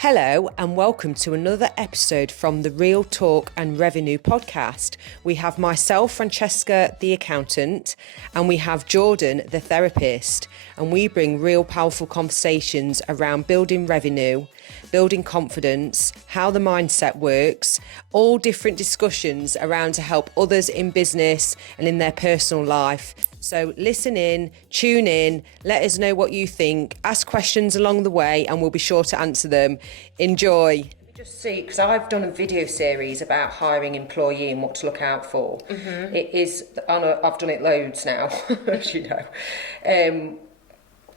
Hello and welcome to another episode from the Real Talk and Revenue podcast. We have myself, Francesca, the accountant, and we have Jordan, the therapist, and we bring real powerful conversations around building revenue, building confidence, how the mindset works, all different discussions around to help others in business and in their personal life. So listen in, tune in, let us know what you think, ask questions along the way and we'll be sure to answer them. Enjoy. Just see, because I've done a video series about hiring employee and what to look out for. It is, I've done it loads now, as you know.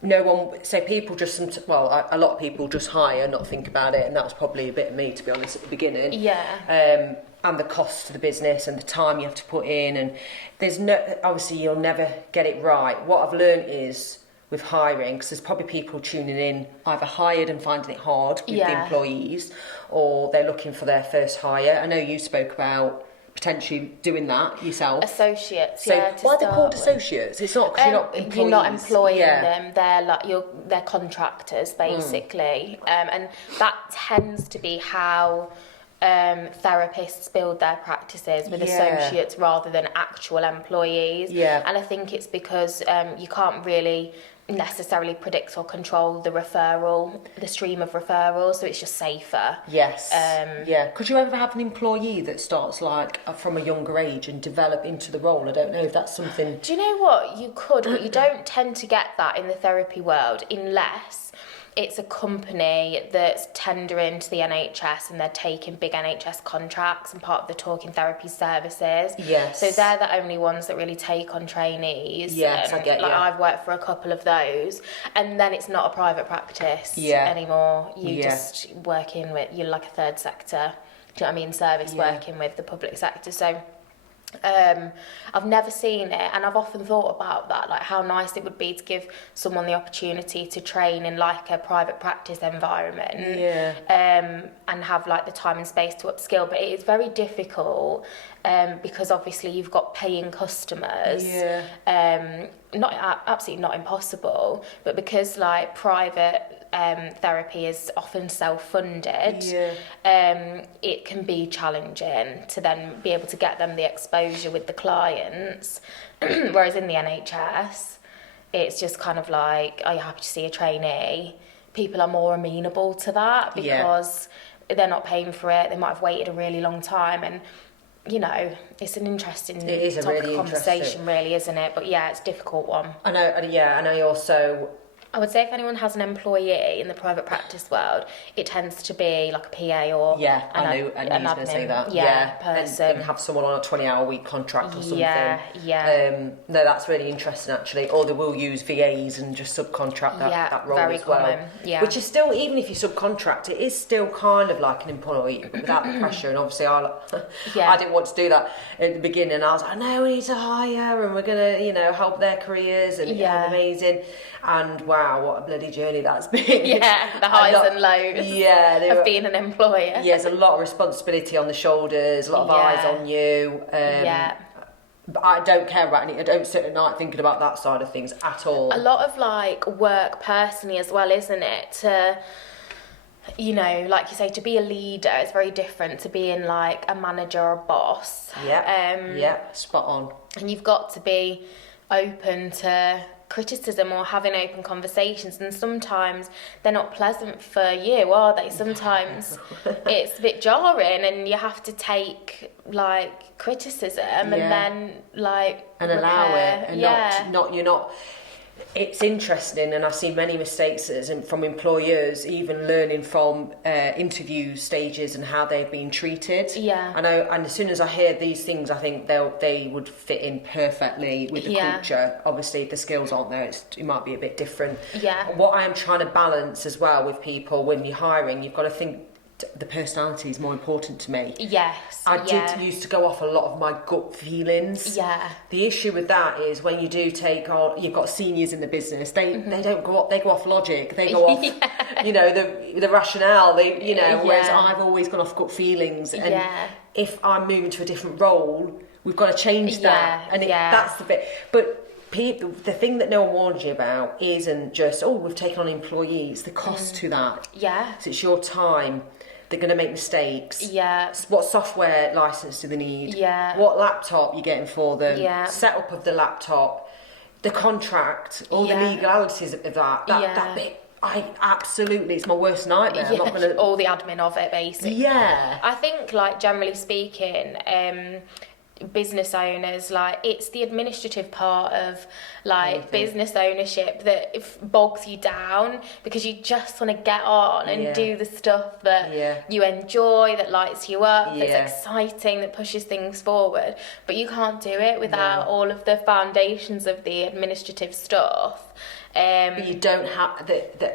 No one, so people just, a lot of people just hire, not think about it, and that was probably a bit of me, to be honest, at the beginning. Yeah. And the cost to the business and the time you have to put in, and there's no, obviously you'll never get it right. What I've learned is with hiring, because there's probably people tuning in either hired and finding it hard with the employees, or they're looking for their first hire. I know you spoke about potentially doing that yourself. Associates, so why are they called associates? It's not because you're not employees. You're not employing them. They're like they're contractors basically, and that tends to be how therapists build their practices with associates rather than actual employees. And I think it's because you can't really necessarily predict or control the stream of referrals, so it's just safer. Could you ever have an employee that starts like from a younger age and develop into the role? I don't know if that's something. Do you know what? You could, but you don't tend to get that in the therapy world unless it's a company that's tendering to the NHS and they're taking big NHS contracts and part of the talking therapy services. So they're the only ones that really take on trainees. I get you. I've worked for a couple of those, and then it's not a private practice anymore. You just working with, you're like a third sector, do you know what I mean, service working with the public sector. So I've never seen it, and I've often thought about that, like how nice it would be to give someone the opportunity to train in like a private practice environment, and have like the time and space to upskill. But it is very difficult because obviously you've got paying customers. Not absolutely not impossible, but because like private therapy is often self-funded, it can be challenging to then be able to get them the exposure with the clients. Whereas in the NHS, it's just kind of like, are you happy to see a trainee? People are more amenable to that because they're not paying for it. They might have waited a really long time, and you know, it's an interesting topic of conversation, really, isn't it? But yeah, it's a difficult one. I know, and I also... I would say if anyone has an employee in the private practice world, it tends to be like a PA or I knew you were going to say that. Person. And have someone on a 20-hour-week contract or something. No, that's really interesting actually. Or they will use VAs and just subcontract that role very as well. Common. Which is still, even if you subcontract, it is still kind of like an employee without the pressure. And obviously, I didn't want to do that at the beginning. I was like, no, we need to hire, and we're going to, help their careers, and it's amazing. And wow, what a bloody journey that's been. The highs and lows of being an employer. There's a lot of responsibility on the shoulders, a lot of eyes on you. But I don't care about it. I don't sit at night thinking about that side of things at all. A lot of like work personally as well, isn't it? To, like you say, to be a leader is very different to being like a manager or a boss. Spot on. And you've got to be open to criticism or having open conversations, and sometimes they're not pleasant for you, are they? Sometimes it's a bit jarring, and you have to take like criticism and then like allow it, and you're not. It's interesting, and I see many mistakes from employers, even learning from interview stages and how they've been treated. I know, and as soon as I hear these things, I think they would fit in perfectly with the culture. Obviously, if the skills aren't there, it might be a bit different. What I am trying to balance as well with people when you're hiring, you've got to think the personality is more important to me. I did used to go off a lot of my gut feelings. The issue with that is when you do take on, you've got seniors in the business, they don't go off, they go off logic, they go off the rationale, whereas I've always gone off gut feelings, and if I'm moving to a different role, we've got to change that, and that's the bit. But the thing that no one warns you about isn't just, we've taken on employees, the cost to that. Yeah. So it's your time. They're going to make mistakes. Yeah. What software license do they need? Yeah. What laptop you're getting for them? Yeah. Setup of the laptop, the contract, all the legalities of that. That bit, it's my worst nightmare. I'm not gonna... all the admin of it, basically. Yeah. I think, like, generally speaking, business owners, like, it's the administrative part of, like, business ownership that bogs you down, because you just want to get on and do the stuff that you enjoy, that lights you up, that's exciting, that pushes things forward. But you can't do it without all of the foundations of the administrative stuff. But you don't have...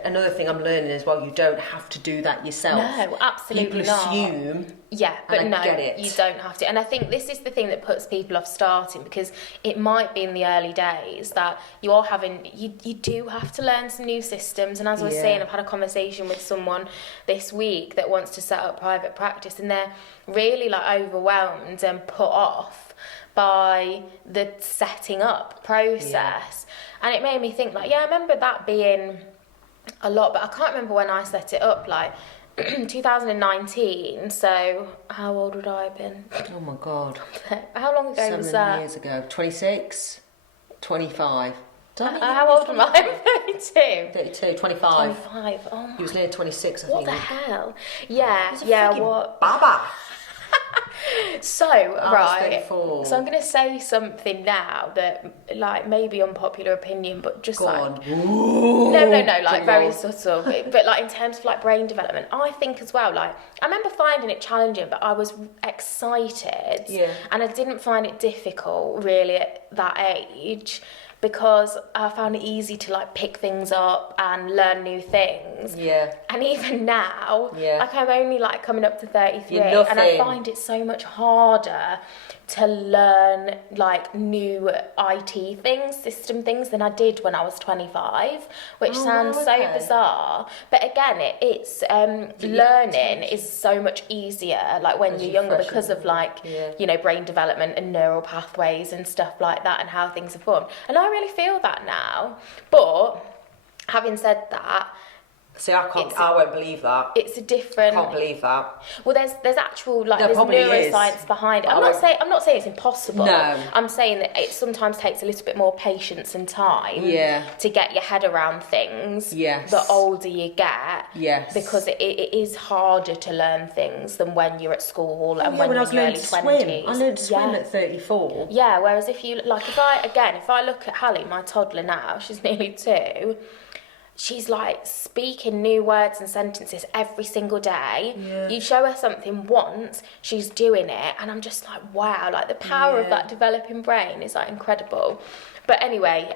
another thing I'm learning as well, you don't have to do that yourself. No, absolutely not. People assume... Yeah, but no, get it. You don't have to. And I think this is the thing that puts people off starting, because it might be in the early days that you do have to learn some new systems. And as I was saying, I've had a conversation with someone this week that wants to set up private practice, and they're really, like, overwhelmed and put off by the setting up process. And it made me think, like, I remember that being a lot, but I can't remember when I set it up, like 2019, so how old would I have been? Oh my God. How long ago was that? 7 years ago. 26? 25. How old am I? 32. 32, 25. 25, oh my... He was near 26, I what think. What the hell? Yeah, what... Baba! So, right, so I'm going to say something now that, like, maybe unpopular opinion, but just Go like... on. No, like, very subtle. But, like, in terms of, like, brain development, I think as well, like, I remember finding it challenging, but I was excited. Yeah. And I didn't find it difficult, really, at that age, because I found it easy to, like, pick things up and learn new things. Yeah. And even now, like, I'm only, like, coming up to 33, and I find it so much harder to learn, like, new IT things, system things, than I did when I was 25, which sounds so bizarre. But again, it's learning is so much easier, like, when you're younger, because of, like, you know, brain development and neural pathways and stuff like that, and how things are formed. And I really feel that now. But having said that, see, I won't believe that. It's a different... I can't believe that. Well, there's actual, like, there's neuroscience behind it. I'm not saying it's impossible. No. I'm saying that it sometimes takes a little bit more patience and time to get your head around things. Yes. The older you get. Yes. Because it is harder to learn things than when you're at school and when you're in your early 20s. I learned to swim at 34. Yeah, whereas if I look at Hallie, my toddler now, she's nearly 2... She's, like, speaking new words and sentences every single day. Yeah. You show her something once, she's doing it, and I'm just like, wow, like, the power of that developing brain is, like, incredible. But anyway,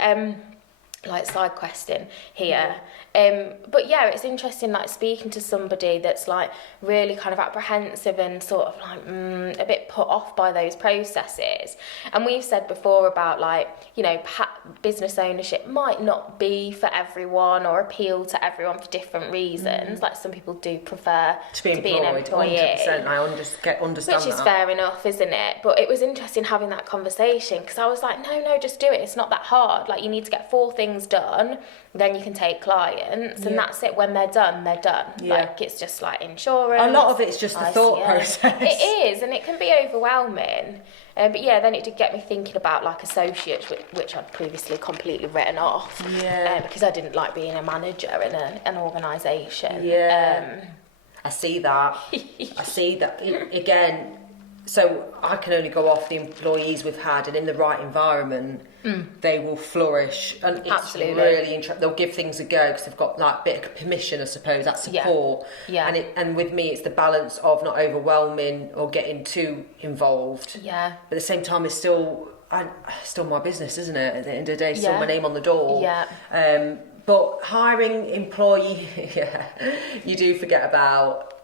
like, side questing here. But yeah, it's interesting, like, speaking to somebody that's, like, really kind of apprehensive and sort of, like, a bit put off by those processes. And we've said before about, like, you know, business ownership might not be for everyone or appeal to everyone for different reasons. Like, some people do prefer to be an employee. 100%, I understand which is fair enough, isn't it? But it was interesting having that conversation, because I was like, no, just do it. It's not that hard. Like, you need to get 4 things done, then you can take clients, and that's it. When they're done, they're done. Like, it's just like insurance. A lot of it's just the thought process. It is, and it can be overwhelming. But yeah, then it did get me thinking about, like, associates, which I'd previously completely written off. Because I didn't like being a manager in an organisation. I see that. Again, so I can only go off the employees we've had, and in the right environment, they will flourish. And it's really interesting. They'll give things a go because they've got, like, a bit of permission, I suppose, that support. And with me, it's the balance of not overwhelming or getting too involved. But at the same time, it's still my business, isn't it? At the end of the day, still my name on the door. But hiring employee, you do forget about.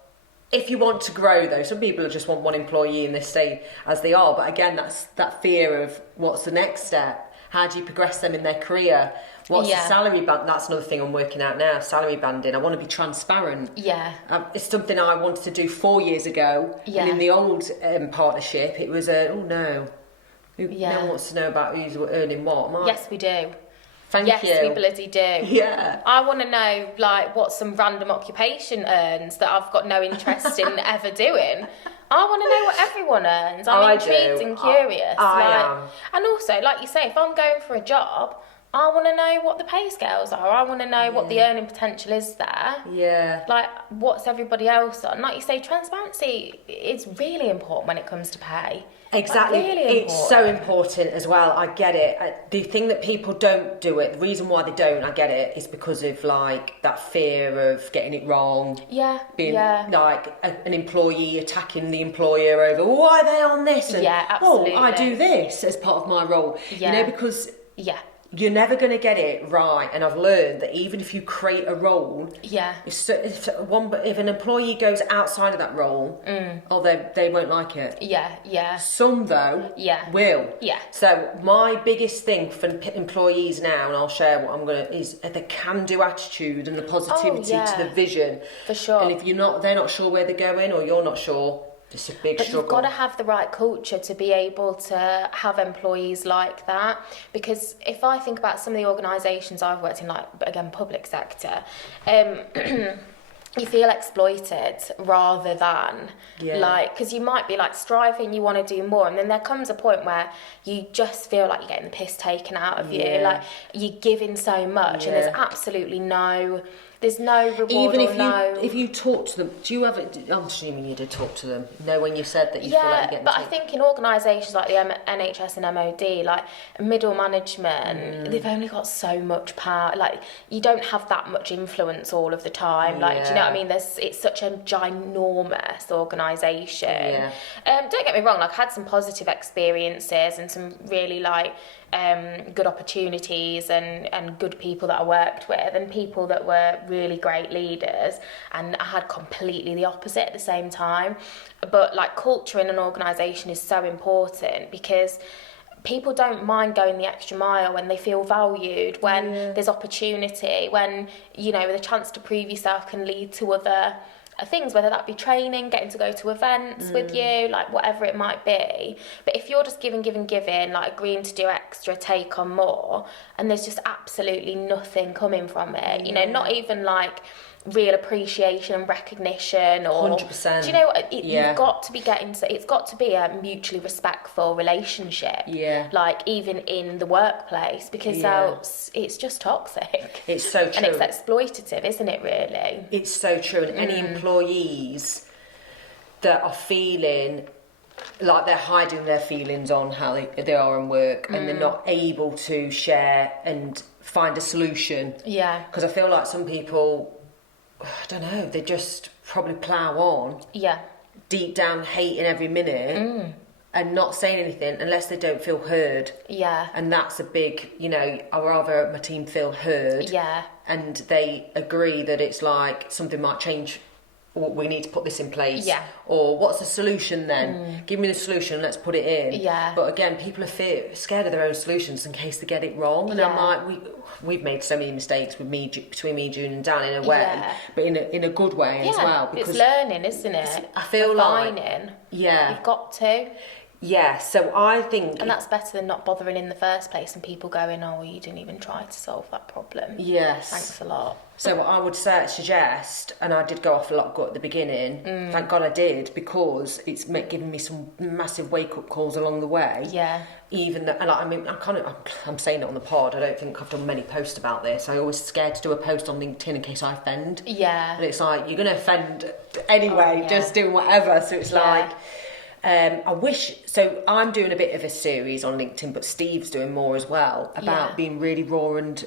If you want to grow, though, some people just want one employee and they stay as they are. But again, that's that fear of what's the next step. How do you progress them in their career? What's the salary band? That's another thing I'm working out now, salary banding. I want to be transparent. It's something I wanted to do 4 years ago. And in the old partnership, it was No one wants to know about who's earning what. Yes, we do. Thank you. Yes, we bloody do. Yeah. I want to know, like, what some random occupation earns that I've got no interest in ever doing. I want to know what everyone earns. I'm intrigued and curious. I am. And also, like you say, if I'm going for a job, I want to know what the pay scales are. I want to know what the earning potential is there. Yeah. Like, what's everybody else on? Like you say, transparency is really important when it comes to pay. Exactly. Like, really it's so important as well. I get it. The thing that people don't do it, the reason why they don't, I get it, is because of like that fear of getting it wrong. Yeah. Being like an employee attacking the employer over, why are they on this? And, absolutely. I do this as part of my role. Yeah. You know, because you're never going to get it right. And I've learned that even if you create a role, if an employee goes outside of that role, they won't like it. Yeah. Some though will. Yeah. So my biggest thing for employees now, and I'll share what I'm gonna, is the can-do attitude and the positivity to the vision. For sure. And if they're not sure where they're going, or you're not sure, it's a big struggle. You've got to have the right culture to be able to have employees like that. Because if I think about some of the organisations I've worked in, like, again, public sector, you feel exploited rather than, like, because you might be, like, striving, you want to do more, and then there comes a point where you just feel like you're getting the piss taken out of you. Like, you're giving so much, and there's absolutely there's no reward. Even if you talk to them, do you ever? I'm assuming you did talk to them. No, when you said that you feel like you're getting. But I think in organisations like the NHS and MOD, like middle management, they've only got so much power. Like, you don't have that much influence all of the time. Like, do you know what I mean? It's such a ginormous organisation. Don't get me wrong. Like, I had some positive experiences and some really good opportunities and good people that I worked with, and people that were really great leaders, and I had completely the opposite at the same time. But like, culture in an organisation is so important, because people don't mind going the extra mile when they feel valued, when there's opportunity, when, you know, the chance to prove yourself can lead to other things, whether that be training, getting to go to events with you, like whatever it might be. But if you're just giving, like agreeing to do extra, take on more, and there's just absolutely nothing coming from it, you know, not even like real appreciation and recognition, or 100%. Do you know what? You've got to be it's got to be a mutually respectful relationship. Like, even in the workplace, because else it's just toxic. It's so true. And it's exploitative, isn't it, really? It's so true. And any employees that are feeling like they're hiding their feelings on how they are in work, and they're not able to share and find a solution. Because I feel like some people, I don't know, they just probably plough on. Deep down hating every minute and not saying anything unless they don't feel heard. And that's a big, you know, I'd rather my team feel heard. And they agree that it's like something might change, or we need to put this in place. Or what's the solution then? Give me the solution, let's put it in. But again, people are scared of their own solutions in case they get it wrong. And I'm like, we've made so many mistakes between me, June and Dan, in a way, but in a good way as well. Because it's learning, isn't it? I feel like you've got to. So I think... And that's better than not bothering in the first place, and people going, oh, well, you didn't even try to solve that problem. Thanks a lot. So I would suggest, and I did go off a lot at the beginning, thank God I did, because it's given me some massive wake-up calls along the way. Even though, and I mean, I'm saying it on the pod, I don't think I've done many posts about this. I always scared to do a post on LinkedIn in case I offend. And it's like, you're going to offend anyway, just doing whatever. So it's like... so I'm doing a bit of a series on LinkedIn, but Steve's doing more as well, about being really raw and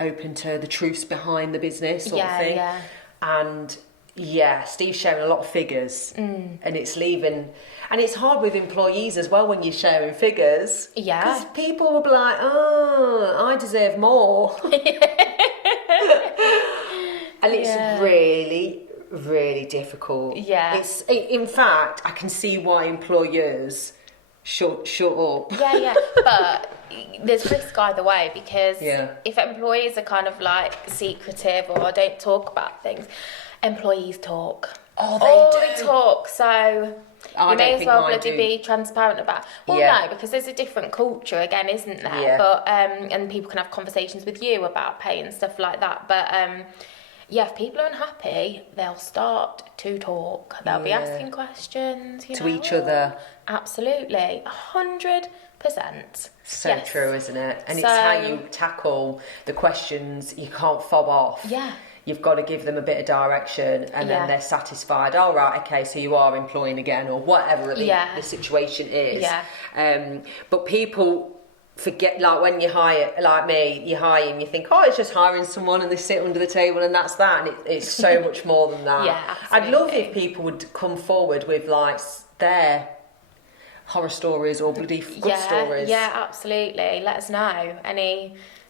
open to the truths behind the business sort of thing. And Steve's sharing a lot of figures, and it's leaving, and it's hard with employees as well when you're sharing figures. Because people will be like, oh, I deserve more. And it's really difficult. It's in fact, I can see why employers shut up. But there's risk either way, because if employees are kind of like secretive or don't talk about things, employees talk. They do. They talk. So You may as well bloody be transparent about. Well, no, because there's a different culture again, isn't there? Yeah. But and people can have conversations with you about pay and stuff like that. But if people are unhappy, they'll start to talk. They'll be asking questions to each other. Absolutely, 100%. So true, isn't it? And it's how you tackle the questions you can't fob off. Yeah. You've got to give them a bit of direction, and then they're satisfied. Oh, right, okay, so you are employing again, or whatever the situation is. Yeah. But people forget, like when you hire, like me, you hire and you think, oh, it's just hiring someone and they sit under the table and that's that. And it's so much more than that. Yeah, absolutely. I'd love if people would come forward with like their horror stories or bloody good stories. Yeah, absolutely. Let us know.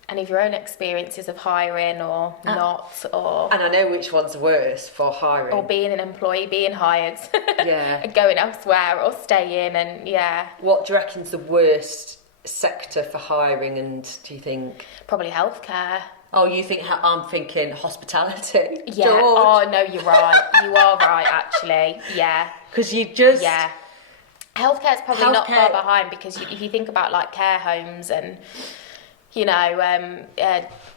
Any of your own experiences of hiring or not, or... And I know which one's worse for hiring. Or being an employee, being hired. Yeah. And going elsewhere or staying and, What do you reckon's the worst sector for hiring, and do you think... Probably healthcare. Oh, you think... I'm thinking hospitality. Yeah. George. Oh, no, you're right. You are right, actually. Yeah. Because you just... Yeah. Healthcare's probably not far behind, because if you think about, like, care homes and...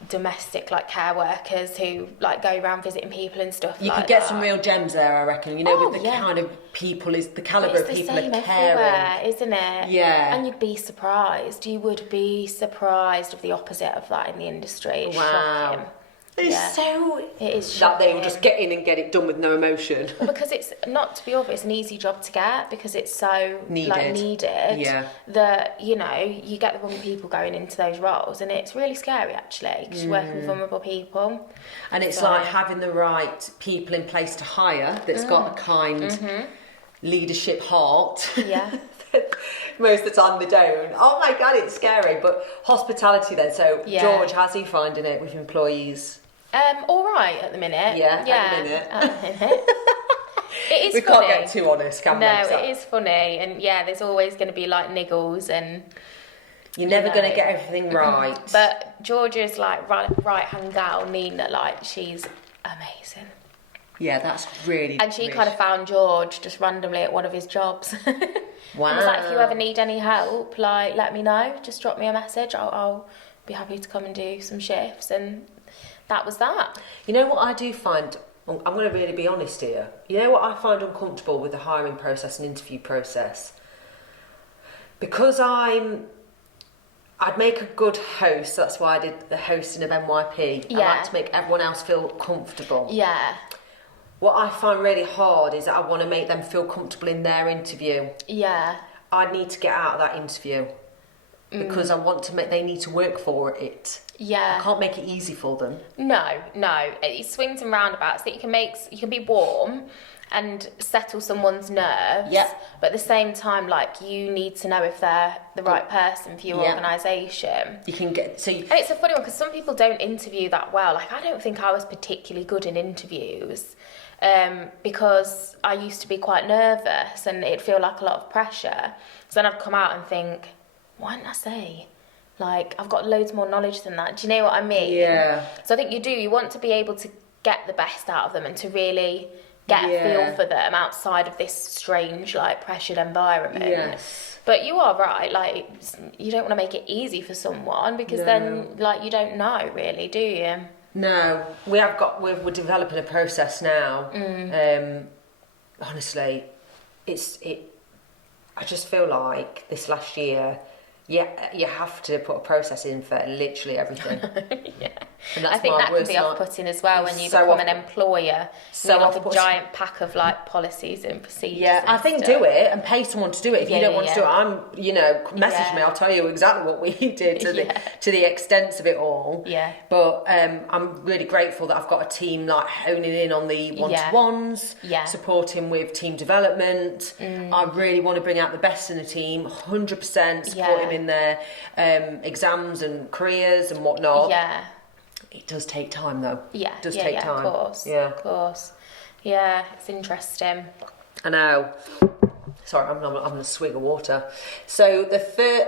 domestic like care workers who like go around visiting people and stuff. You like could get that. some real gems there, I reckon. With the kind of people, is the calibre of people are caring, isn't it? Yeah. And you'd be surprised. You would be surprised of the opposite of that in the industry. It's shocking. It is shocking. That they will just get in and get it done with no emotion. Well, because it's not, to be obvious, it's an easy job to get, because it's so needed. Yeah. That you get the wrong people going into those roles, and it's really scary actually, because you're working with vulnerable people. And it's like having the right people in place to hire that's got a kind leadership heart. Yeah. Most of the time they don't. Oh my God, it's scary. But hospitality then. So George, how's he finding it with employees? All right at the minute. At the minute. It is we funny. Can't get too honest, can we? No, it is funny, and there's always going to be like niggles, and you're never going to get everything right. But Georgia's like right hand gal, Nina, like she's amazing. Yeah, that's really. And she kind of found George just randomly at one of his jobs. Wow. And was like, if you ever need any help, like let me know. Just drop me a message. I'll be happy to come and do some shifts, and that was that. You know what I do find, I'm going to really be honest here, you know what I find uncomfortable with the hiring process and interview process? Because I'd make a good host, that's why I did the hosting of NYP. I like to make everyone else feel comfortable. Yeah. What I find really hard is that I want to make them feel comfortable in their interview. Yeah. I need to get out of that interview because I want to they need to work for it. Yeah. I can't make it easy for them. No. It swings and roundabouts that you can be warm and settle someone's nerves. Yeah. But at the same time, like, you need to know if they're the right person for your organisation. You can get and it's a funny one because some people don't interview that well. Like, I don't think I was particularly good in interviews. Because I used to be quite nervous and it'd feel like a lot of pressure. So then I'd come out and think, why didn't I say? Like, I've got loads more knowledge than that. Do you know what I mean? Yeah. So I think you want to be able to get the best out of them and to really get a feel for them outside of this strange, like, pressured environment. Yes. But you are right, like, you don't want to make it easy for someone because then, like, you don't know really, do you? No, we're developing a process now. Honestly, I just feel like this last year, you have to put a process in for literally everything. Yeah. And that's I think that can be off-putting as well when you become an employer. So you have a giant pack of like policies and procedures. Yeah, I think do it and pay someone to do it. If you don't want to do it, message me. I'll tell you exactly what we did to the extent of it all. Yeah. But I'm really grateful that I've got a team like honing in on the one-to-ones, supporting with team development. I really want to bring out the best in the team, 100% support them in their exams and careers and whatnot. Yeah. It does take time though. Yeah. It does take time. Of course. Yeah. Of course. Yeah, it's interesting. I know. Sorry, I'm a swig of water. So the third,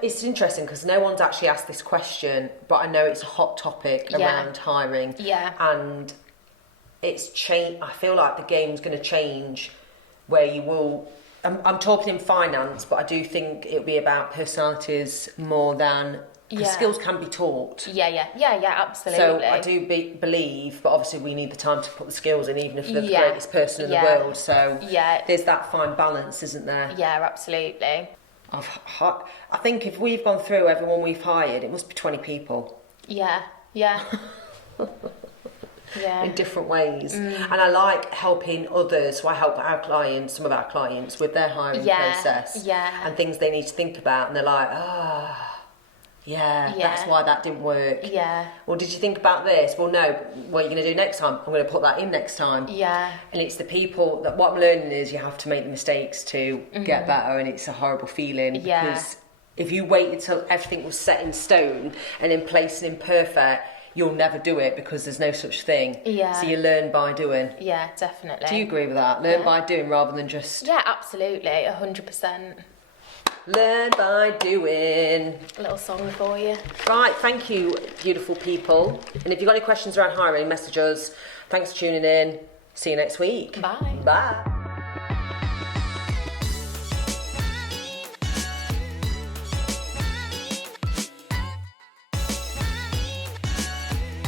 it's interesting because no one's actually asked this question, but I know it's a hot topic around hiring. Yeah. And it's changed. I feel like the game's going to change where you will. I'm talking in finance, but I do think it'll be about personalities more than. Because skills can be taught. Yeah, absolutely. So I do believe, but obviously we need the time to put the skills in, even if they're the greatest person in the world. So there's that fine balance, isn't there? Yeah, absolutely. I think if we've gone through everyone we've hired, it must be 20 people. Yeah. In different ways. And I like helping others. So I help some of our clients with their hiring process and things they need to think about, and they're like, that's why that didn't work. Well, did you think about this? Well, no. What are you going to do next time? I'm going to put that in next time. And it's the people that what I'm learning is you have to make the mistakes to get better, and it's a horrible feeling because if you wait until everything was set in stone and in place and imperfect, you'll never do it because there's no such thing. So you learn by doing. Yeah, definitely. Do you agree with that? Learn by doing rather than just... Yeah, absolutely. 100%. Learn by doing. A little song for you. Right, thank you, beautiful people. And if you've got any questions around hiring, message us. Thanks for tuning in. See you next week. Bye. Bye.